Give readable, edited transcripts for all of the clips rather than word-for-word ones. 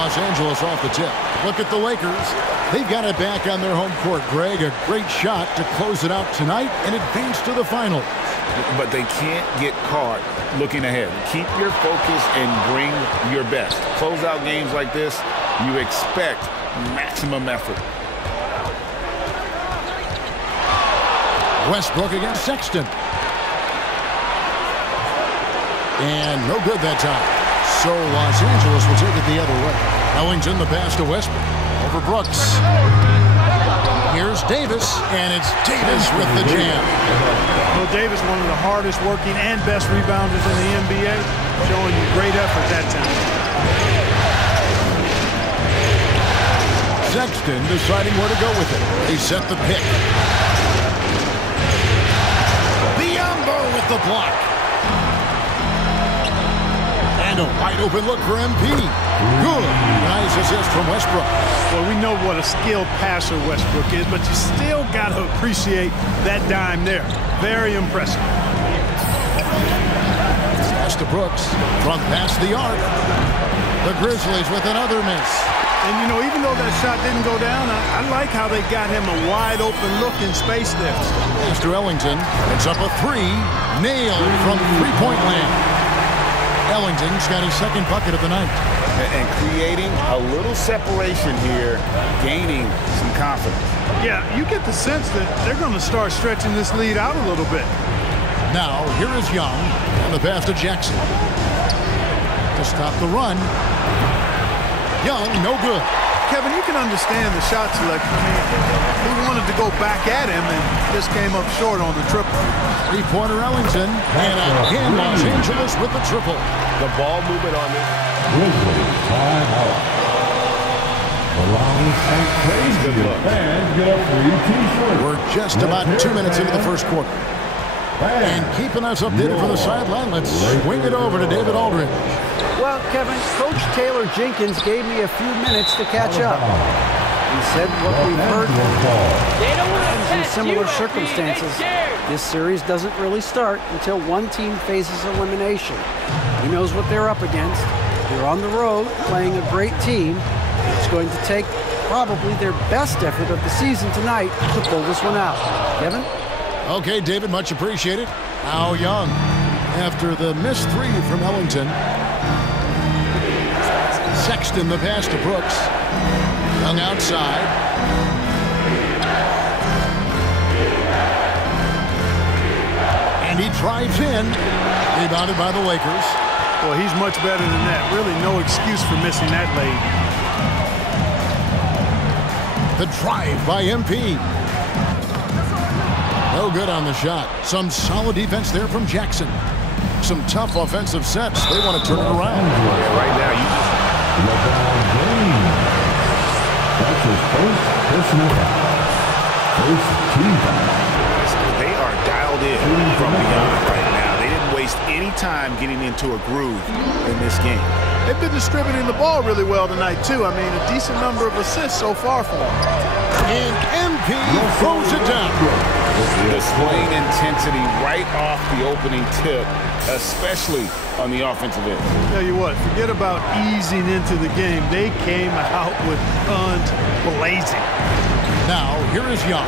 Los Angeles off the tip. Look at the Lakers. They've got it back on their home court, Greg. A great shot to close it out tonight and advance to the final. But they can't get caught looking ahead. Keep your focus and bring your best. Close out games like this, you expect maximum effort. Westbrook against Sexton. And no good that time. So Los Angeles will take it the other way. Ellington the pass to Westbrook. Over Brooks. Here's Davis, and it's Davis with the jam. Well, Davis, one of the hardest working and best rebounders in the NBA, showing you great effort that time. Sexton deciding where to go with it. They set the pick. Biombo with the block. And a wide open look for MP. Good. Nice assist from Westbrook. Well, we know what a skilled passer Westbrook is, but you still got to appreciate that dime there. Very impressive. Pass to Brooks. From past the arc. The Grizzlies with another miss. And, you know, even though that shot didn't go down, I like how they got him a wide open look in space there. Mr. Ellington, it's up a three. Nailed from three-point land. Ellington's got his second bucket of the night. And creating a little separation here, gaining some confidence. Yeah, you get the sense that they're going to start stretching this lead out a little bit. Now, here is Young on the pass to Jackson. To stop the run. Young, no good. Kevin, you can understand the shot selection. I mean, he wanted to go back at him, and this came up short on the triple. Three-pointer Ellington, and again Los Angeles with the triple. The ball movement on this. Grizzlies time out. Allowing St. Crazy fans get a free T-shirt. We're just about 2 minutes into the first quarter. And keeping us updated from the sideline, let's swing it over to David Aldridge. Well, Kevin, Coach Taylor Jenkins gave me a few minutes to catch up. He said what we've heard in similar circumstances. This series doesn't really start until one team faces elimination. He knows what they're up against. They're on the road playing a great team. It's going to take probably their best effort of the season tonight to pull this one out. Kevin? Okay, David, much appreciated. Now Young, after the missed three from Ellington. Sexton the pass to Brooks. Young outside. And he drives in. Rebounded by the Lakers. Well, he's much better than that. Really no excuse for missing that late. The drive by MP. No good on the shot. Some solid defense there from Jackson. Some tough offensive sets. They want to turn it around. Yeah, right now, you just... LeBron James. That's his first personal foul. First team foul. They are dialed in from beyond right now. They didn't waste any time getting into a groove in this game. They've been distributing the ball really well tonight, too. I mean, a decent number of assists so far for them. And MP throws it down. Displaying intensity right off the opening tip, especially on the offensive end. Tell you what, forget about easing into the game. They came out with guns blazing. Now, here is Young.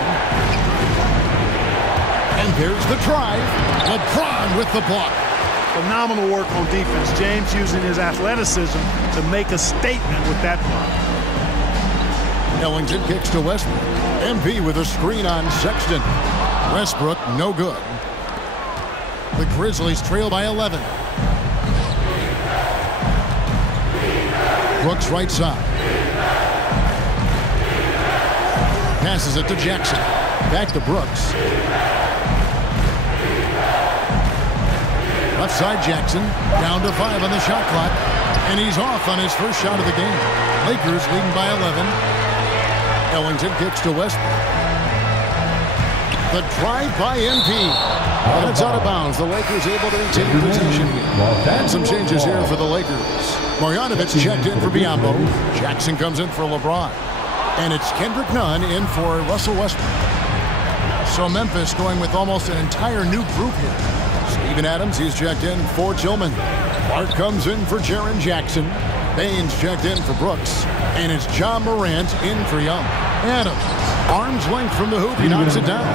And there's the drive. LeBron with the block. Phenomenal work on defense. James using his athleticism to make a statement with that block. Ellington kicks to Westbrook. MP with a screen on Sexton. Westbrook, no good. The Grizzlies trail by 11. Brooks right side. Passes it to Jackson. Back to Brooks. Left side Jackson. Down to 5 on the shot clock. And he's off on his first shot of the game. Lakers leading by 11. Ellington kicks to Westbrook. The drive by MP. And it's out of bounds. The Lakers able to retain possession here. And some changes here for the Lakers. Marjanovic checked in for Biombo. Jackson comes in for LeBron. And it's Kendrick Nunn in for Russell Westbrook. So Memphis going with almost an entire new group here. Steven Adams, he's checked in for Tillman. Clark comes in for Jaren Jackson. Baines checked in for Brooks. And it's John Morant in for Young. Adams, arm's length from the hoop. He knocks it down.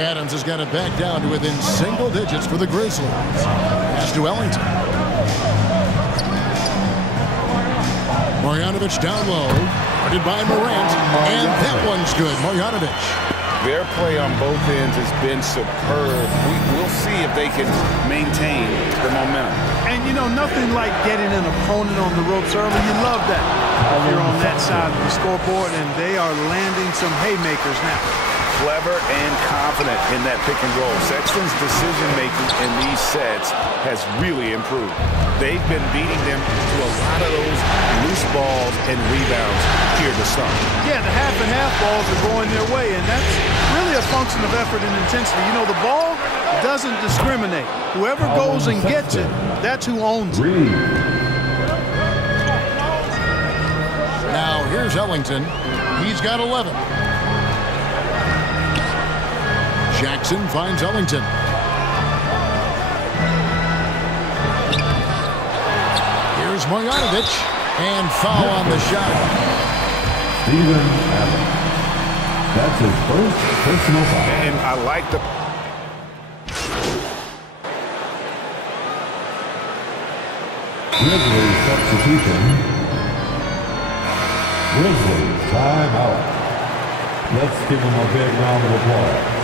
Adams has got it back down to within single digits for the Grizzlies. Pass to Ellington. Marjanovic down low. Guarded by Morant. And that one's good. Marjanovic. Their play on both ends has been superb. We'll see if they can maintain the momentum. And, you know, nothing like getting an opponent on the ropes early. You love that. If you're on that side of the scoreboard, and they are landing some haymakers now. Clever and confident in that pick and roll. Sexton's decision-making in these sets has really improved. They've been beating them to a lot of those loose balls and rebounds here to start. Yeah, the half and half balls are going their way, and that's really a function of effort and intensity. You know, the ball doesn't discriminate. Whoever goes and gets it, that's who owns it. Now here's Ellington. He's got 11. Jackson finds Ellington. Here's Marjanovic. And foul on the shot. Steven Adams. That's his first personal foul. And I like the... Grizzlies substitution. Grizzlies timeout. Let's give them a big round of applause.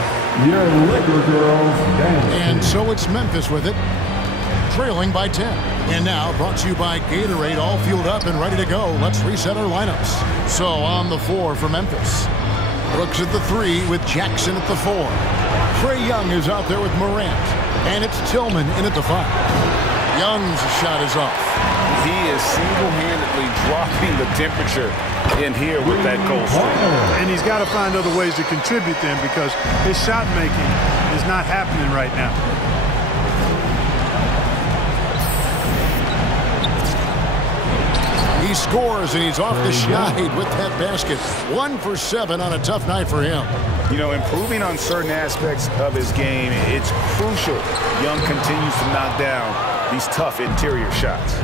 Your liquor girls dance. And so it's Memphis with it, trailing by 10. And now brought to you by Gatorade, all fueled up and ready to go. Let's reset our lineups. So on the 4 for Memphis. Brooks at the 3 with Jackson at the 4. Trae Young is out there with Morant. And it's Tillman in at the 5. Young's shot is off. He is single-handedly dropping the temperature in here with that cold streak. And he's got to find other ways to contribute then, because his shot making is not happening right now. He scores, and he's off the schneid with that basket. 1 for 7 on a tough night for him. You know, improving on certain aspects of his game, it's crucial. Young continues to knock down these tough interior shots.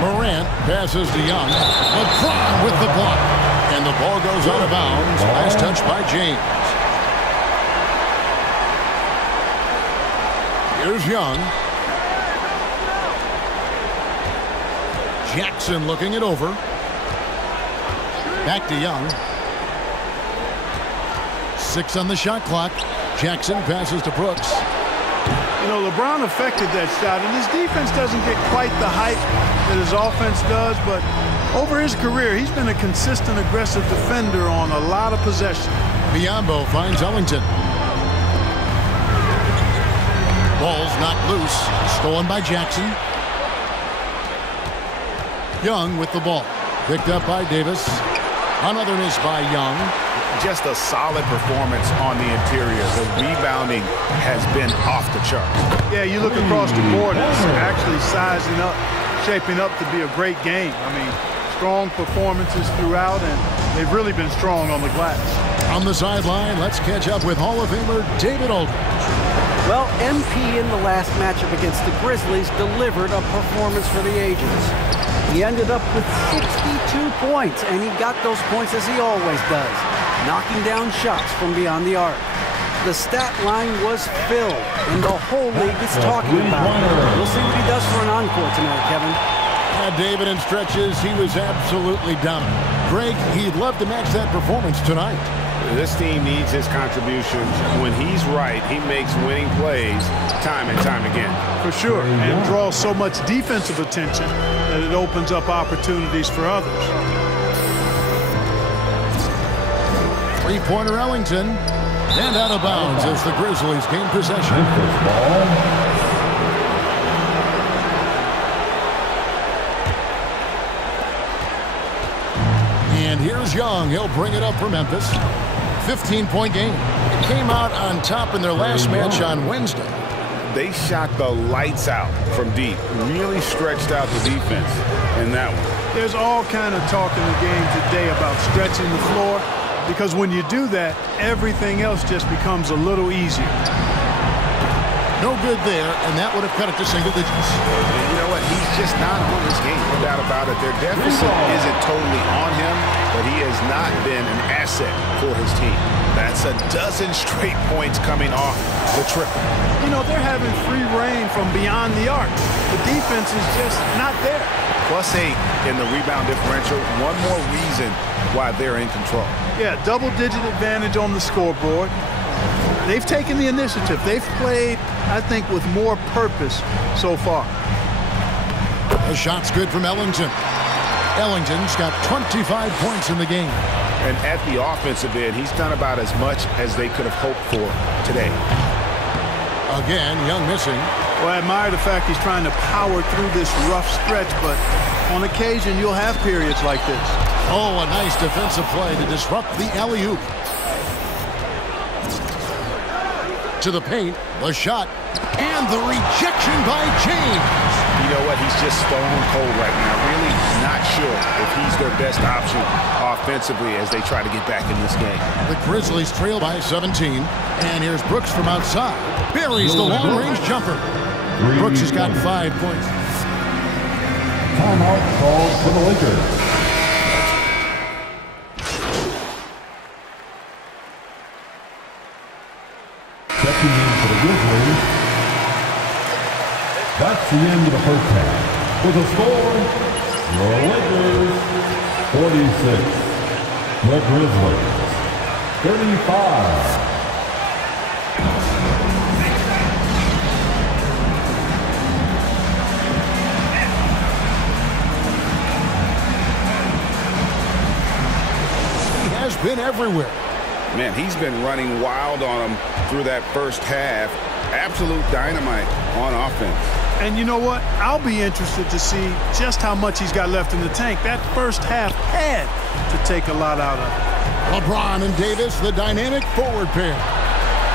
Morant passes to Young. LeBron with the block. And the ball goes out of bounds. Last touch by James. Here's Young. Jackson looking it over. Back to Young. 6 on the shot clock. Jackson passes to Brooks. You know, LeBron affected that shot, and his defense doesn't get quite the hype that his offense does, but over his career, he's been a consistent, aggressive defender on a lot of possession. Biyombo finds Ellington. Ball's knocked loose. Stolen by Jackson. Young with the ball. Picked up by Davis. Another miss by Young. Just a solid performance on the interior. The rebounding has been off the charts. Yeah, you look across the board, it's actually sizing up, shaping up to be a great game. I mean, strong performances throughout, and they've really been strong on the glass. On the sideline, let's catch up with Hall of Famer David Aldridge. Well, MP in the last matchup against the Grizzlies delivered a performance for the ages. He ended up with 62 points, and he got those points as he always does, knocking down shots from beyond the arc. The stat line was filled, and the whole league is talking about it. We'll see what he does for an encore tonight, Kevin. David, in stretches, he was absolutely dominant. Greg, he'd love to match that performance tonight. This team needs his contributions. When he's right, he makes winning plays time and time again. For sure, and draws so much defensive attention that it opens up opportunities for others. Three-pointer Ellington. And out of bounds as the Grizzlies gain possession. And here's Young. He'll bring it up for Memphis. 15-point game. It came out on top in their last match on Wednesday. They shot the lights out from deep. Really stretched out the defense in that one. There's all kind of talk in the game today about stretching the floor, because when you do that, everything else just becomes a little easier. No good there, and that would have cut it to single digits. And you know what? He's just not on his game, no doubt about it. Their deficit isn't totally on him, but he has not been an asset for his team. That's a dozen straight points coming off the triple. You know, they're having free reign from beyond the arc. The defense is just not there. +8 in the rebound differential. One more reason why they're in control. Yeah, double-digit advantage on the scoreboard. They've taken the initiative. They've played, I think, with more purpose so far. The shot's good from Ellington. Ellington's got 25 points in the game. And at the offensive end, he's done about as much as they could have hoped for today. Again, Young missing. Well, I admire the fact he's trying to power through this rough stretch, but on occasion, you'll have periods like this. Oh, a nice defensive play to disrupt the alley-oop. To the paint, the shot, and the rejection by James. You know what? He's just stone cold right now. Really not sure if he's their best option offensively as they try to get back in this game. The Grizzlies trail by 17. And here's Brooks from outside. Buries the long-range jumper. Brooks has got 5 points. Timeout called for the Lakers. Checking in for the Grizzlies. That's the end of the first half. With a score, the Lakers 46, the Grizzlies 35. He has been everywhere. Man, he's been running wild on them through that first half. Absolute dynamite on offense. And you know what? I'll be interested to see just how much he's got left in the tank. That first half had to take a lot out of it. LeBron and Davis, the dynamic forward pair.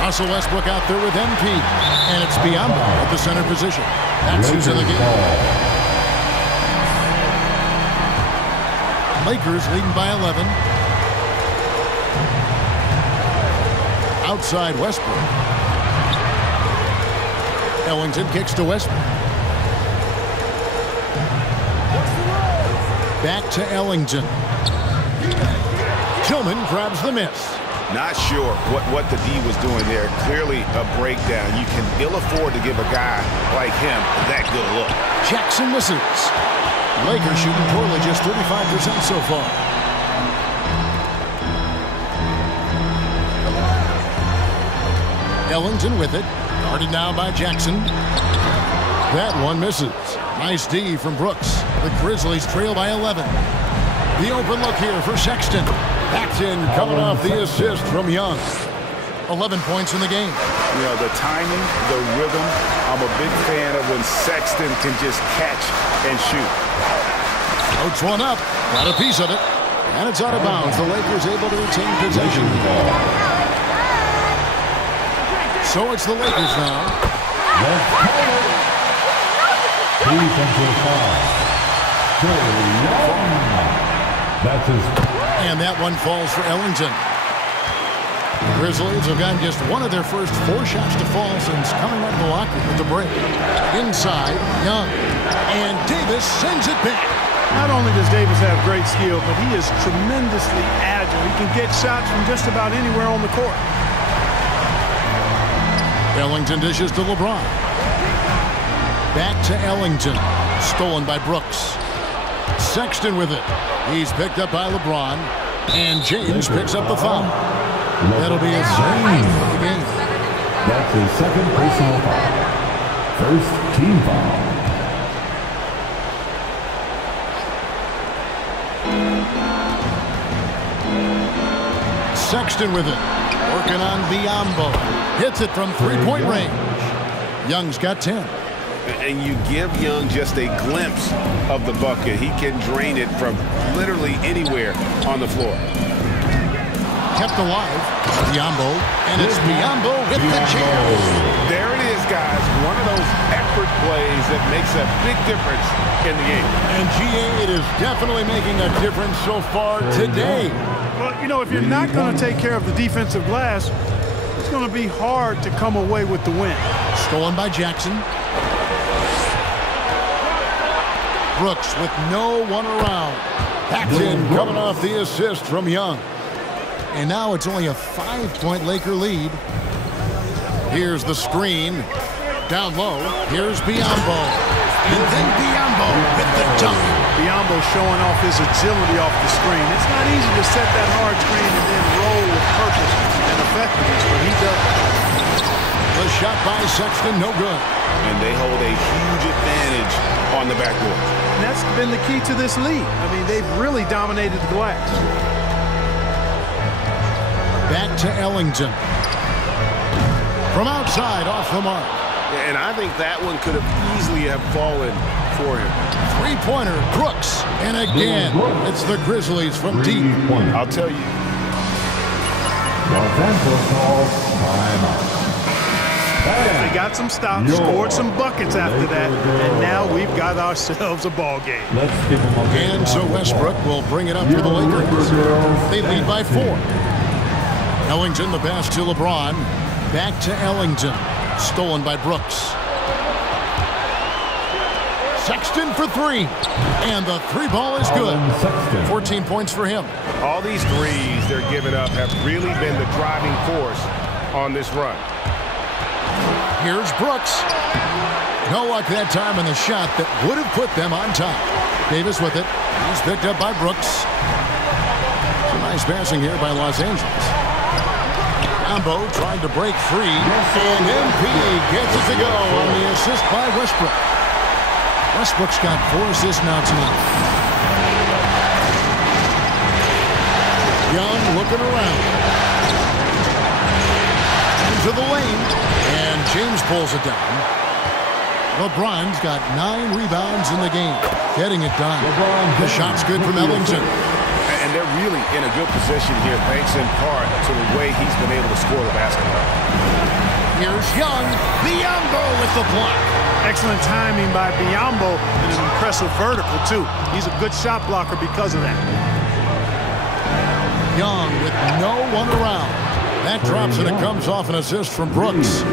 Russell Westbrook out there with MP. And it's Biyombo at the center position. That's who's in the game. Lakers leading by 11. Outside Westbrook. Ellington kicks to Westbrook. Back to Ellington. Tillman grabs the miss. Not sure what the D was doing there. Clearly a breakdown. You can ill afford to give a guy like him that good a look. Jackson misses. Lakers shooting poorly, just 35% so far. Ellington with it. Guarded now by Jackson. That one misses. Nice D from Brooks. The Grizzlies trail by 11. The open look here for Sexton. That's in, coming off the assist from Young. 11 points in the game. You know, the timing, the rhythm, I'm a big fan of when Sexton can just catch and shoot. Floats one up. Got a piece of it. And it's out of bounds. The Lakers able to retain possession. So it's the Lakers now. Defensive foul. That's his. And that one falls for Ellington. The Grizzlies have gotten just one of their first 4 shots to fall since coming out of the locker with the break. Inside, Young. And Davis sends it back. Not only does Davis have great skill, but he is tremendously agile. He can get shots from just about anywhere on the court. Ellington dishes to LeBron. Back to Ellington. Stolen by Brooks. Sexton with it. He's picked up by LeBron. And James picks up the foul. That'll be his second of the game. That's his second personal foul. First team foul. Sexton with it. Working on Biyombo. Hits it from three-point range. Young's got 10. And you give Young just a glimpse of the bucket. He can drain it from literally anywhere on the floor. Kept alive. Biyombo. And it's Biyombo with the jam. There it is, guys. One of those effort plays that makes a big difference in the game. And GA, it is definitely making a difference so far today. Well, you know, if you're not going to take care of the defensive glass, it's going to be hard to come away with the win. Stolen by Jackson. Brooks with no one around. Paxton coming off the assist from Young. And now it's only a 5-point Laker lead. Here's the screen. Down low. Here's Biyombo. And then Biyombo with the dunk. Biyombo showing off his agility off the screen. It's not easy to set that hard screen and then roll with purpose and effectiveness, but he does. The shot by Sexton, no good. And they hold a huge advantage on the backboard. And that's been the key to this league. I mean, they've really dominated the glass. Back to Ellington. From outside, off the mark. And I think that one could have easily have fallen for him. Three-pointer, Brooks. And again, it's the Grizzlies from deep. I'll tell you. Los Angeles calls timeout. They got some stops, scored some buckets after that, and now we've got ourselves a ball game. And so Westbrook will bring it up for the Lakers. They lead by 4. Ellington, the pass to LeBron. Back to Ellington. Stolen by Brooks. Sexton for 3. And the 3-ball is good. 14 points for him. All these threes they're giving up have really been the driving force on this run. Here's Brooks. No luck that time in the shot that would have put them on top. Davis with it. He's picked up by Brooks. Some nice passing here by Los Angeles. Ambo trying to break free. And MP gets it to go on the assist by Westbrook. Westbrook's got 4 assists now tonight. Young looking around. Into the lane. And James pulls it down. LeBron's got 9 rebounds in the game. Getting it done. The shot's good from Ellington. And they're really in a good position here, thanks in part to the way he's been able to score the basketball. Here's Young. Biyombo with the block. Excellent timing by Biyombo and an impressive vertical, too. He's a good shot blocker because of that. Young with no one around. That drops and it comes off an assist from Brooks.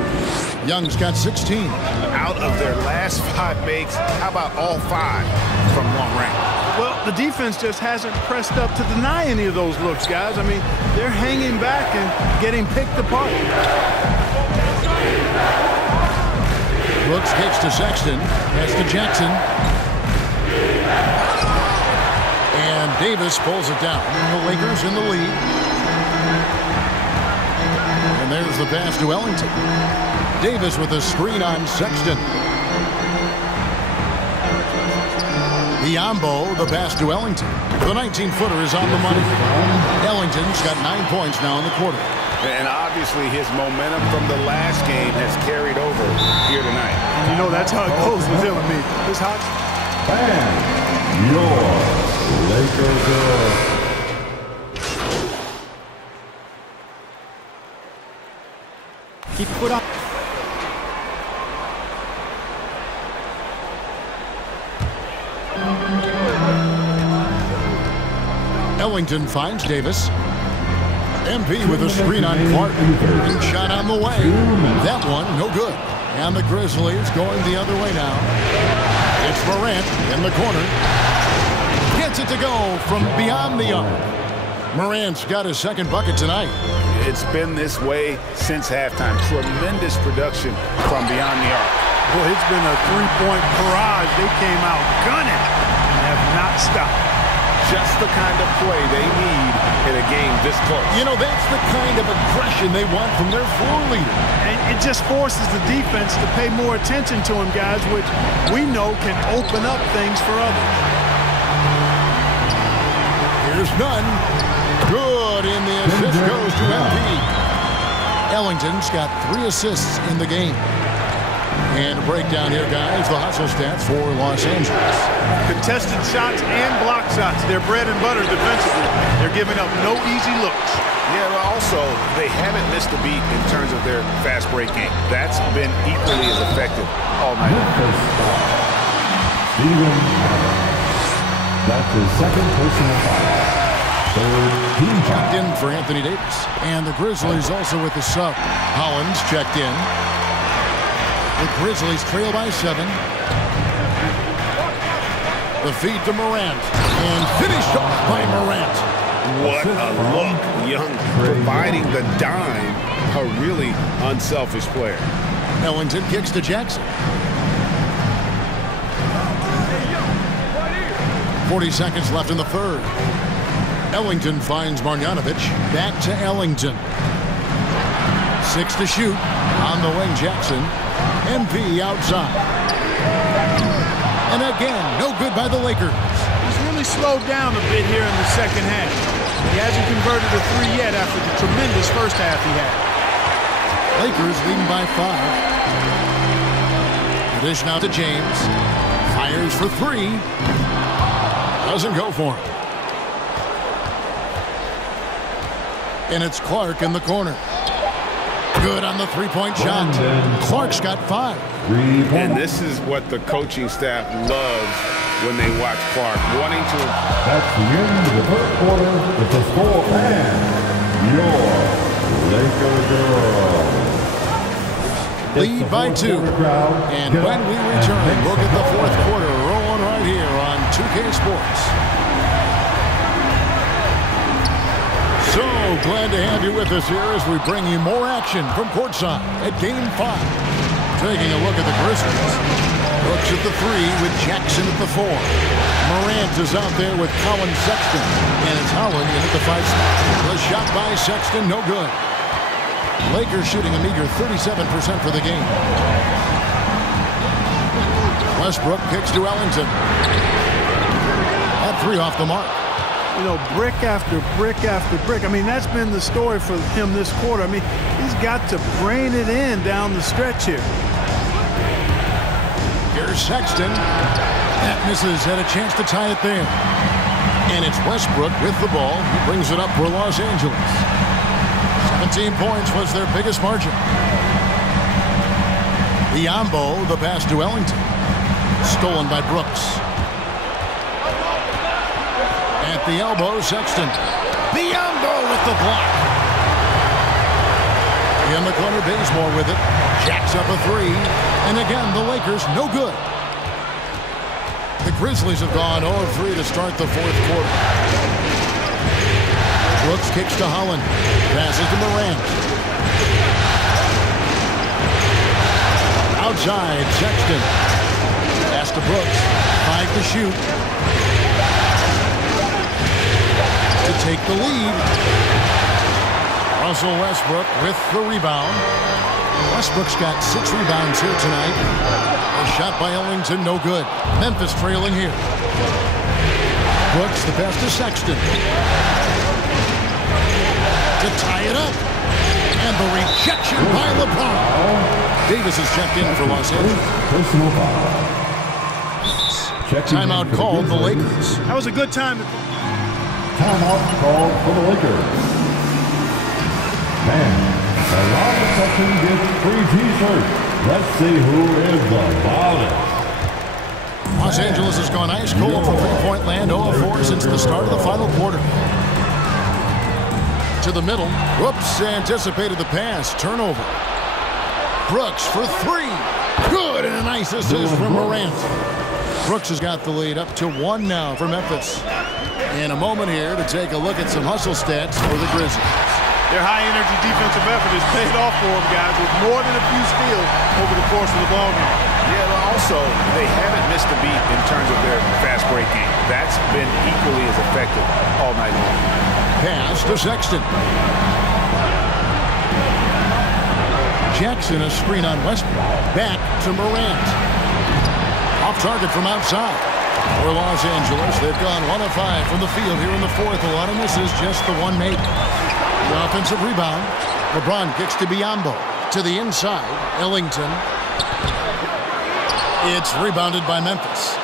Young's got 16. Out of their last 5 makes, how about all 5 from long range? Well, the defense just hasn't pressed up to deny any of those looks, guys. I mean, they're hanging back and getting picked apart. Brooks kicks to Sexton. Pass to Jackson. And Davis pulls it down. The Lakers in the lead. And there's the pass to Ellington. Davis with a screen on Sexton. Biyombo, the pass to Ellington. The 19-footer is on the money. Ellington's got 9 points now in the quarter. And obviously his momentum from the last game has carried over here tonight. You know, that's how it goes with him and me. It's hot. And your Lakers girl. Keep your foot up. Ellington finds Davis. MP with a screen on Clark. And shot on the way. That one, no good. And the Grizzlies going the other way now. It's Morant in the corner. Gets it to go from beyond the arc. Morant's got his second bucket tonight. It's been this way since halftime. Tremendous production from beyond the arc. Boy, it's been a 3-point barrage. They came out gunning and have not stopped. Just the kind of play they need in a game this close. You know, that's the kind of aggression they want from their floor leader. And it just forces the defense to pay more attention to him, guys, which we know can open up things for others. Here's Nunn. Good, and the assist goes to MP. Ellington's got 3 assists in the game. And a breakdown here, guys, the hustle stats for Los Angeles. Contested shots and block shots. They're bread and butter defensively. They're giving up no easy looks. Yeah, but also, they haven't missed a beat in terms of their fast break game. That's been equally as effective all night. That's his second personal foul. Third checked in for Anthony Davis. And the Grizzlies also with the sub. Hollins checked in. The Grizzlies trail by 7. The feed to Morant. And finished off by Morant. What a look. Young providing the dime. A really unselfish player. Ellington kicks to Jackson. 40 seconds left in the third. Ellington finds Marjanovic. Back to Ellington. 6 to shoot. On the wing, Jackson. MP outside. And again, no good by the Lakers. He's really slowed down a bit here in the second half. He hasn't converted a 3 yet after the tremendous first half he had. Lakers leading by 5. The dish now to James. Fires for 3. Doesn't go for him. And it's Clark in the corner. Good on the three-point shot. Clark's got 5. And this is what the coaching staff loves when they watch Clark, wanting to. That's the end of the third quarter with the score and your Laker girls. Lead by 2. And when we return, we'll get the fourth quarter rolling right here on 2K Sports. So glad to have you with us here as we bring you more action from courtside at Game 5. Taking a look at the Grizzlies. Brooks at the 3 with Jackson at the 4. Morant is out there with Colin Sexton. And it's Howard in at the 5 spot. The shot by Sexton, no good. Lakers shooting a meager 37% for the game. Westbrook kicks to Ellington. That 3 off the mark. You know, brick after brick after brick. I mean, that's been the story for him this quarter. I mean, he's got to brain it in down the stretch here. Here's Sexton. That misses. Had a chance to tie it there. And it's Westbrook with the ball. He brings it up for Los Angeles. 17 points was their biggest margin. Biombo, the pass to Ellington. Stolen by Brooks. At the elbow, Sexton. Biombo with the block. In the corner, Bazemore with it. Jacks up a 3. And again, the Lakers no good. The Grizzlies have gone 0-3 to start the fourth quarter. Brooks kicks to Holland. Passes to Morant. Outside, Sexton. Pass to Brooks. 5 to shoot. To take the lead. Russell Westbrook with the rebound. Westbrook's got 6 rebounds here tonight. A shot by Ellington, no good. Memphis trailing here. Brooks, the pass to Sexton. To tie it up. And the rejection by LeBron. Davis is checked in for Los Angeles. Personal foul. Timeout called the Lakers. That was a good time. Timeout called for the Lakers. Man, a lot of section gets free t-shirts. Let's see who is the baller. Los Angeles has gone ice cold from three-point land, 0-4 since the start of the final quarter. To the middle. Whoops, anticipated the pass. Turnover. Brooks for 3. Good, and a nice assist from Morant. Brooks has got the lead up to 1 now for Memphis. In a moment here to take a look at some hustle stats for the Grizzlies. Their high-energy defensive effort has paid off for them, guys, with more than a few steals over the course of the ballgame. Yeah, but also, they haven't missed a beat in terms of their fast break game. That's been equally as effective all night long. Pass to Sexton. Jackson, a screen on Westbrook. Back to Morant. Off target from outside. For Los Angeles, they've gone 1 of 5 from the field here in the fourth. A lot of misses, just the one made. The offensive rebound. LeBron kicks to Biombo. To the inside, Ellington. It's rebounded by Memphis.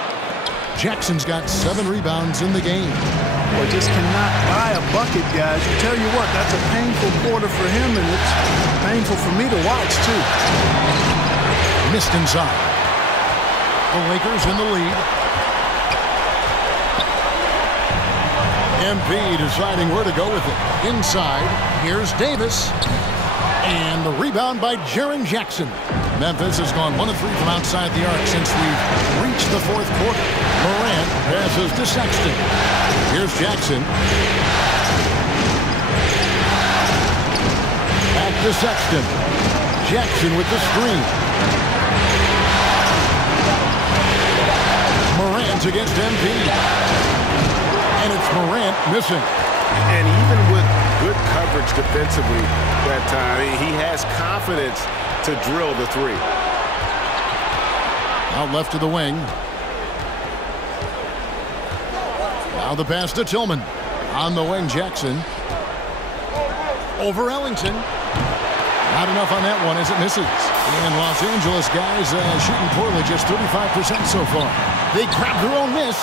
Jackson's got 7 rebounds in the game. Boy, just cannot buy a bucket, guys. I tell you what, that's a painful quarter for him, and it's painful for me to watch, too. Missed inside. The Lakers in the lead. MP deciding where to go with it. Inside, here's Davis. And the rebound by Jaren Jackson. Memphis has gone 1 of 3 from outside the arc since we've reached the fourth quarter. Morant passes to Sexton. Here's Jackson. Back to Sexton. Jackson with the screen. Morant against MP. And it's Morant missing. And even with good coverage defensively that time, he has confidence to drill the three. Out left to the wing. Now the pass to Tillman. On the wing, Jackson. Over Ellington. Not enough on that one as it misses. And Los Angeles guys shooting poorly, just 35% so far. They grab their own miss.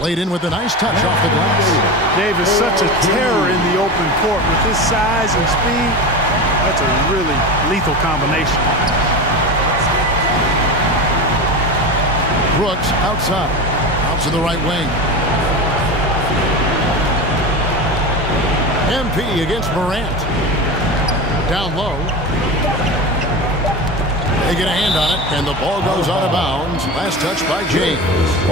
Laid in with a nice touch off the glass. Dave is such a terror in the open court. With his size and speed, that's a really lethal combination. Brooks outside. Out to the right wing. MP against Morant. Down low. They get a hand on it, and the ball goes out of bounds. Last touch by James.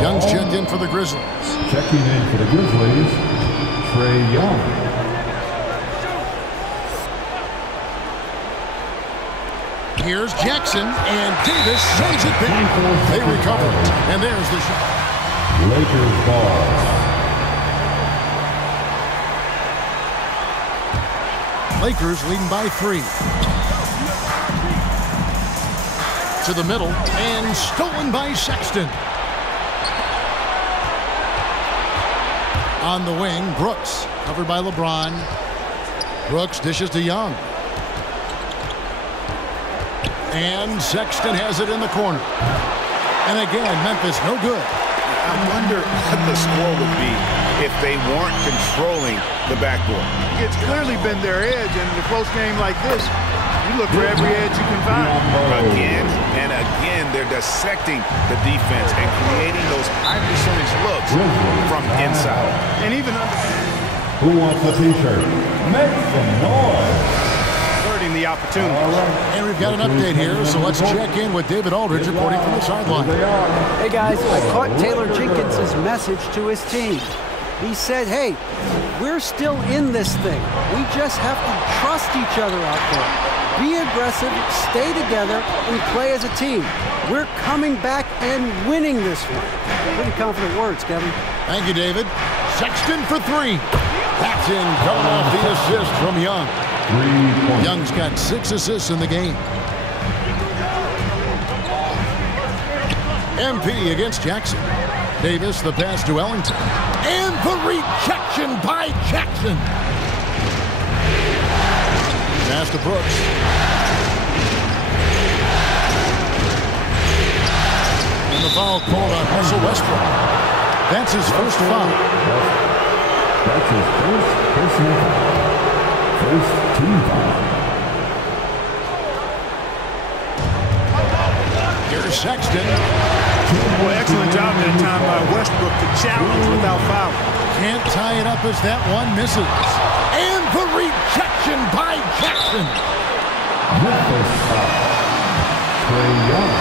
Young's checked in for the Grizzlies. Checking in for the Grizzlies, Trey Young. Here's Jackson, and Davis sends it back. They recover, and there's the shot. Lakers ball. Lakers leading by 3. To the middle, and stolen by Sexton. On the wing, Brooks, covered by LeBron. Brooks dishes to Young. And Sexton has it in the corner. And again, Memphis no good. I wonder what the score would be if they weren't controlling the backboard. It's clearly been their edge, and in a close game like this, you look for every edge you can find. Again and again, they're dissecting the defense and creating those high percentage looks from inside. And even Who wants a t-shirt? Make some noise. hurting the opportunity. And we've got an update here, so let's check in with David Aldridge reporting from the sideline. Hey guys, I caught Taylor Jenkins' message to his team. He said, hey, we're still in this thing. We just have to trust each other out there. Be aggressive, stay together, and play as a team. We're coming back and winning this one. Pretty confident words, Kevin. Thank you, David. Sexton for 3. That's in, coming off the assist from Young. 3 points. Young's got 6 assists in the game. MP against Jackson. Davis, the pass to Ellington. And the rejection by Jackson. Pass to Brooks. And the foul called on Russell Westbrook. That's his first foul. That's his first personal foul. First team foul. Here's Sexton. Well, excellent job that time by Westbrook to challenge without foul. Can't tie it up as that one misses. And the rejection by Jackson. Memphis foul. Trey Young.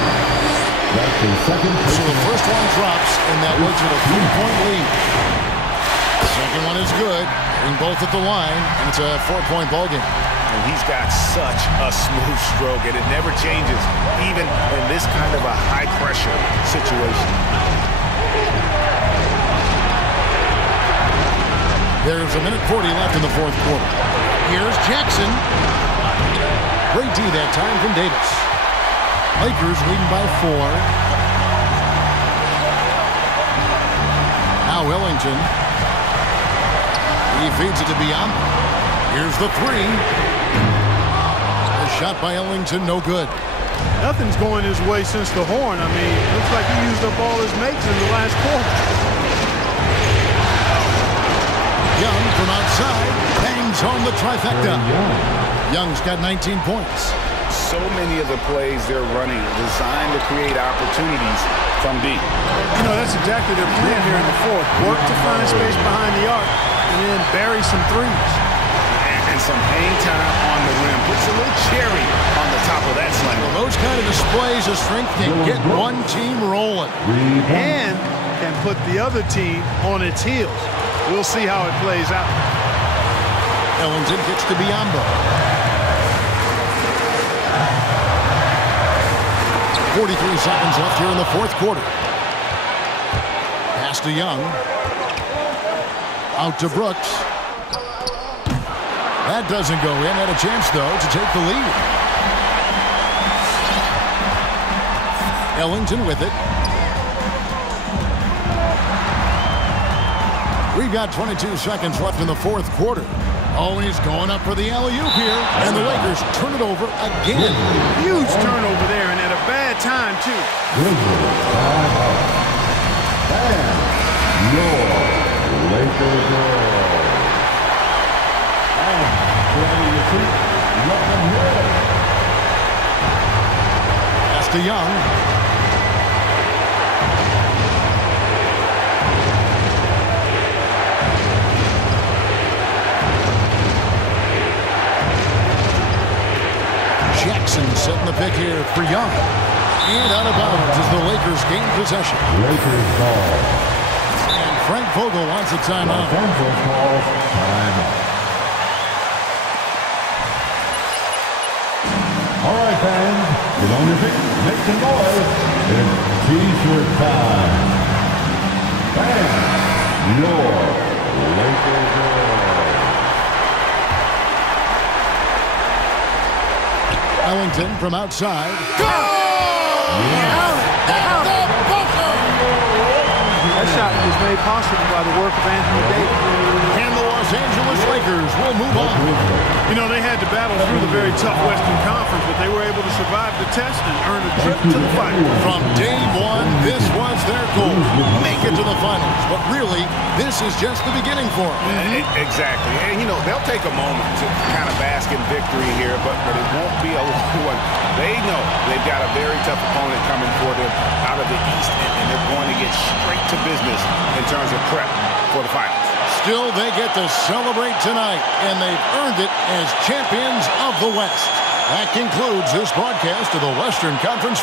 That's his second So the first one drops, and that makes it a 3-point lead. The second one is good. Bring both at the line, and it's a 4-point ball game. And he's got such a smooth stroke, and it never changes, even in this kind of a high-pressure situation. There's a minute 40 left in the fourth quarter. Here's Jackson. Great D that time from Davis. Lakers leading by 4. Now Ellington. He feeds it to Biombo. Here's the 3. The shot by Ellington, no good. Nothing's going his way since the horn. I mean, looks like he used up all his mates in the last quarter. Young from outside bangs home the trifecta. Young's got 19 points. So many of the plays they're running designed to create opportunities from deep. You know, that's exactly their plan here in the fourth. Work to find space behind the arc and then bury some threes. And some hang time on the rim. Puts a little cherry on the top of that slam. Well, those kind of displays of strength can get one team rolling. And can put the other team on its heels. We'll see how it plays out. Ellington gets to Biombo. 43 seconds left here in the fourth quarter. Pass to Young. Out to Brooks. That doesn't go in. Had a chance, though, to take the lead. Ellington with it. We've got 22 seconds left in the fourth quarter. Oh, and he's going up for the alley-oop here. And the Lakers turn it over again. Huge turnover there, and at a bad time, too. And your Lakers Pass to Young. Jackson setting the pick here for Young. And out of bounds as the Lakers gain possession. Lakers ball. And Frank Vogel wants a timeout. All right, fans, get on your feet, make some noise. It's T-shirt time. Fans, your Lakers ball. Ellington from outside. Go! At the buzzer! That shot was made possible by the work of Anthony Davis. And the Los Angeles Lakers will move on. You know, they had to battle through the very tough Western Conference, but they were able to survive the test and earn a trip to the finals. From day one, this was their goal. Make it to the finals. But really, this is just the beginning for them. Exactly. And, you know, they'll take a moment to kind of bask in victory here, but it won't be a long one. They know they've got a very tough opponent coming for them out of the East, and they're going to get straight to business in terms of prep for the finals. Still, they get to celebrate tonight, and they've earned it as champions of the West. That concludes this broadcast of the Western Conference.